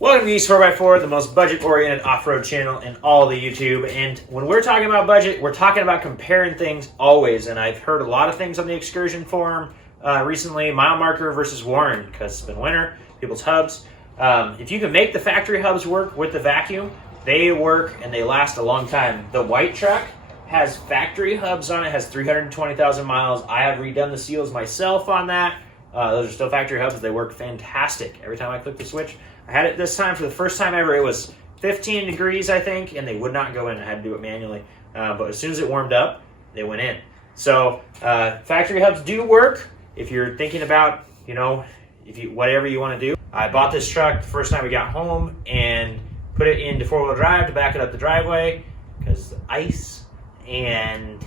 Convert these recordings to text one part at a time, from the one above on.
Welcome to East 4x4, the most budget-oriented off-road channel in all of the YouTube. And when we're talking about budget, we're talking about comparing things always. And I've heard a lot of things on the Excursion forum recently, mile marker versus Warren, because it's been winter, people's hubs. If you can make the factory hubs work with the vacuum, they work and they last a long time. The white truck has factory hubs on it, has 320,000 miles. I have redone the seals myself on that. Those are still factory hubs. They work fantastic. Every time I click the switch, I had it this time for the first time ever. It was 15 degrees, I think, and they would not go in. I had to do it manually. But as soon as it warmed up, they went in. So factory hubs do work if you're thinking about, whatever you want to do. I bought this truck the first time we got home and put it into four-wheel drive to back it up the driveway because of ice, and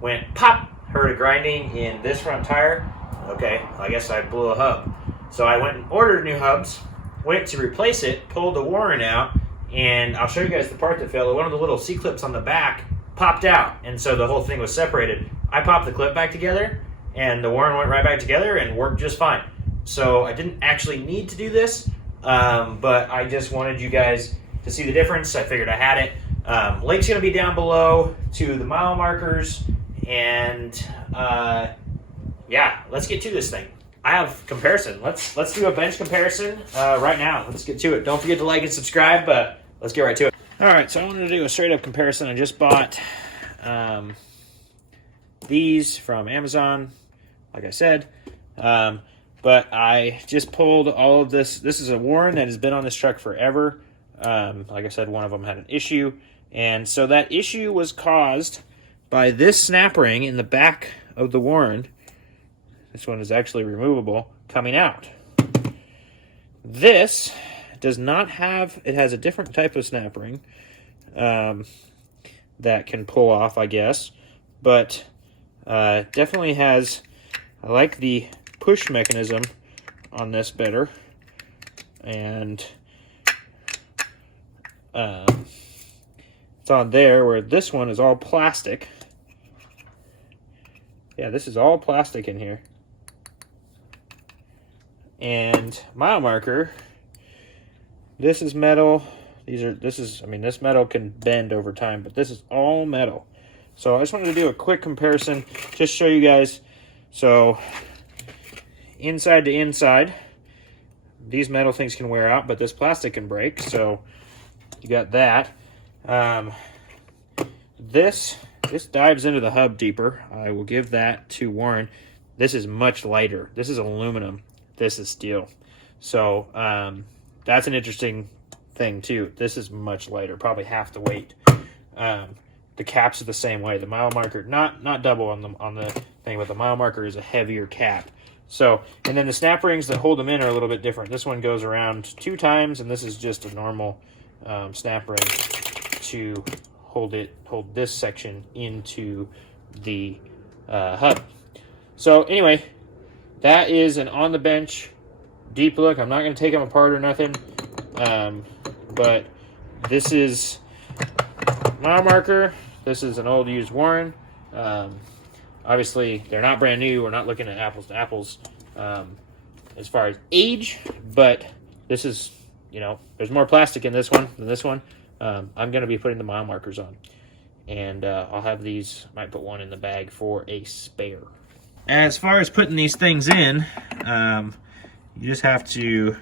went pop, heard a grinding in this front tire. Okay, I guess I blew a hub. So I went and ordered new hubs, went to replace it, pulled the Warren out, and I'll show you guys the part that failed. One of the little C-clips on the back popped out, and so the whole thing was separated. I popped the clip back together, and the Warren went right back together and worked just fine. So I didn't actually need to do this, but I just wanted you guys to see the difference. I figured I had it. Link's going to be down below to the mile markers, and yeah, let's get to this thing. I have comparison. Let's do a bench comparison right now. Let's get to it. Don't forget to like and subscribe, but let's get right to it. All right, so I wanted to do a straight up comparison. I just bought these from Amazon, like I said, but I just pulled all of this. This is a Warren that has been on this truck forever. Like I said, one of them had an issue, and so that issue was caused by this snap ring in the back of the Warren. This one is actually removable, coming out. This does not have, it has a different type of snap ring that can pull off, I guess, but definitely has, I like the push mechanism on this better, and it's on there, where this one is all plastic. Yeah, this is all plastic in here. And mile marker, this is metal. This metal can bend over time, but this is all metal. So I just wanted to do a quick comparison, just show you guys. So inside to inside, these metal things can wear out, but this plastic can break. So you got that. This dives into the hub deeper. I will give that to Warren. This is much lighter. This is aluminum. This is steel. So that's an interesting thing too. This is much lighter, probably half the weight. The caps are the same way. The mile marker, not double on the thing, but the mile marker is a heavier cap. So, and then the snap rings that hold them in are a little bit different. This one goes around 2 times, and this is just a normal snap ring to hold this section into the hub. So anyway, that is an on the bench deep look. I'm not going to take them apart or nothing, but this is mile marker. This is an old used Warren. Obviously, they're not brand new. We're not looking at apples to apples as far as age, but this is, there's more plastic in this one than this one. I'm going to be putting the mile markers on, and I'll have these, might put one in the bag for a spare. As far as putting these things in, you just have to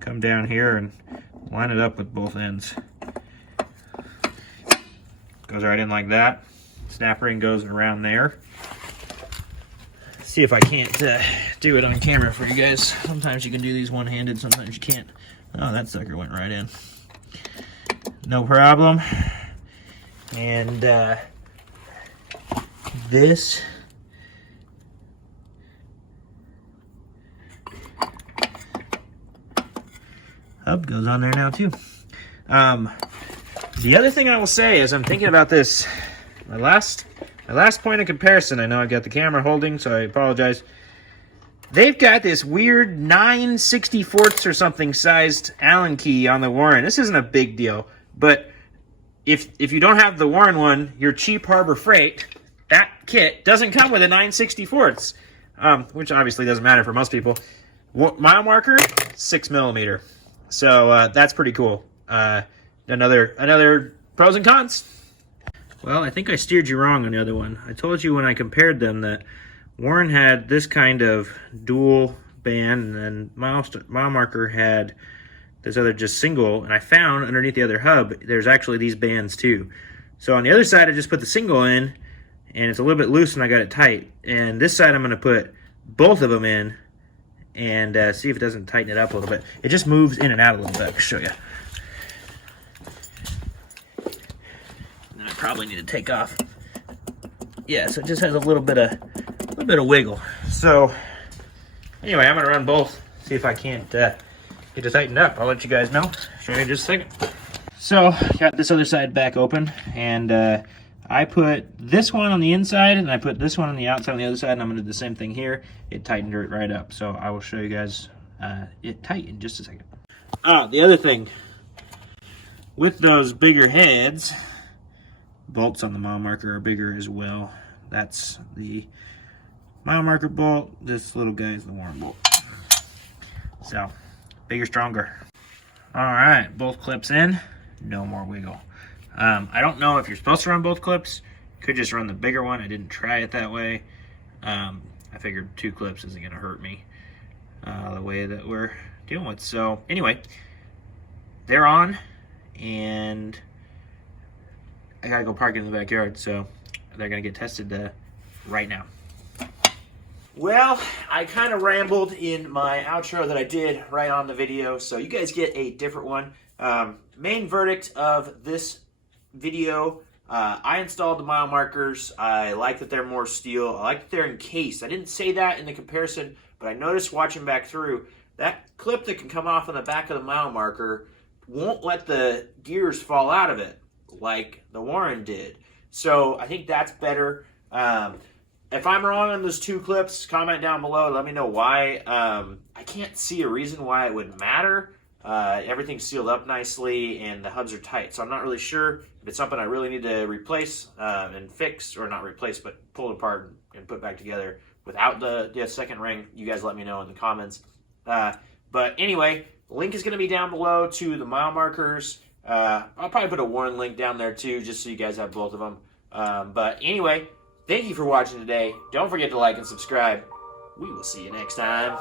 come down here and line it up with both ends. Goes right in like that. Snap ring goes around there. See if I can't do it on camera for you guys. Sometimes you can do these one-handed, sometimes you can't. Oh, that sucker went right in. No problem. And this hub goes on there now too. The other thing I will say is, I'm thinking about this, my last point of comparison, I know I've got the camera holding, so I apologize. They've got this weird 9/64 or something sized Allen key on the Warren. This isn't a big deal, but if you don't have the Warren one, your cheap Harbor Freight, that kit doesn't come with a 9/64, which obviously doesn't matter for most people. Mile marker, 6 millimeter. So that's pretty cool. Another pros and cons. Well, I think I steered you wrong on the other one. I told you when I compared them that Warren had this kind of dual band, and then mile marker had this other just single, and I found underneath the other hub there's actually these bands too. So on the other side I just put the single in, and it's a little bit loose and I got it tight. And this side I'm going to put both of them in and see if it doesn't tighten it up a little bit. It just moves in and out a little bit. I'll show you. And I probably need to take off. Yeah, so it just has a little bit of wiggle. So anyway, I'm going to run both, see if I can't get it tightened up. I'll let you guys know. Show you in just a second. So got this other side back open, and I put this one on the inside and I put this one on the outside on the other side, and I'm going to do the same thing here. It tightened it right up. So I will show you guys it tight in just a second. The other thing, with those bigger heads, bolts on the mile marker are bigger as well. That's the mile marker bolt. This little guy is the Warren bolt. So, bigger, stronger. All right, both clips in. No more wiggle. I don't know if you're supposed to run both clips. Could just run the bigger one. I didn't try it that way. I figured 2 clips isn't going to hurt me the way that we're dealing with. So anyway, they're on, and I got to go park in the backyard. So they're going to get tested right now. Well, I kind of rambled in my outro that I did right on the video, so you guys get a different one. Main verdict of this video, I installed the mile markers. I like that they're more steel. I like that they're encased. I didn't say that in the comparison, but I noticed watching back through, that clip that can come off on the back of the mile marker won't let the gears fall out of it like the Warren did. So I think that's better. If I'm wrong on those 2 clips, comment down below. Let me know why. I can't see a reason why it would matter. Everything's sealed up nicely and the hubs are tight. So I'm not really sure if it's something I really need to replace and fix, or not replace, but pull it apart and put back together without the second ring. You guys let me know in the comments. But anyway, the link is going to be down below to the mile markers. I'll probably put a Warren link down there too, just so you guys have both of them. But anyway, thank you for watching today. Don't forget to like and subscribe. We will see you next time.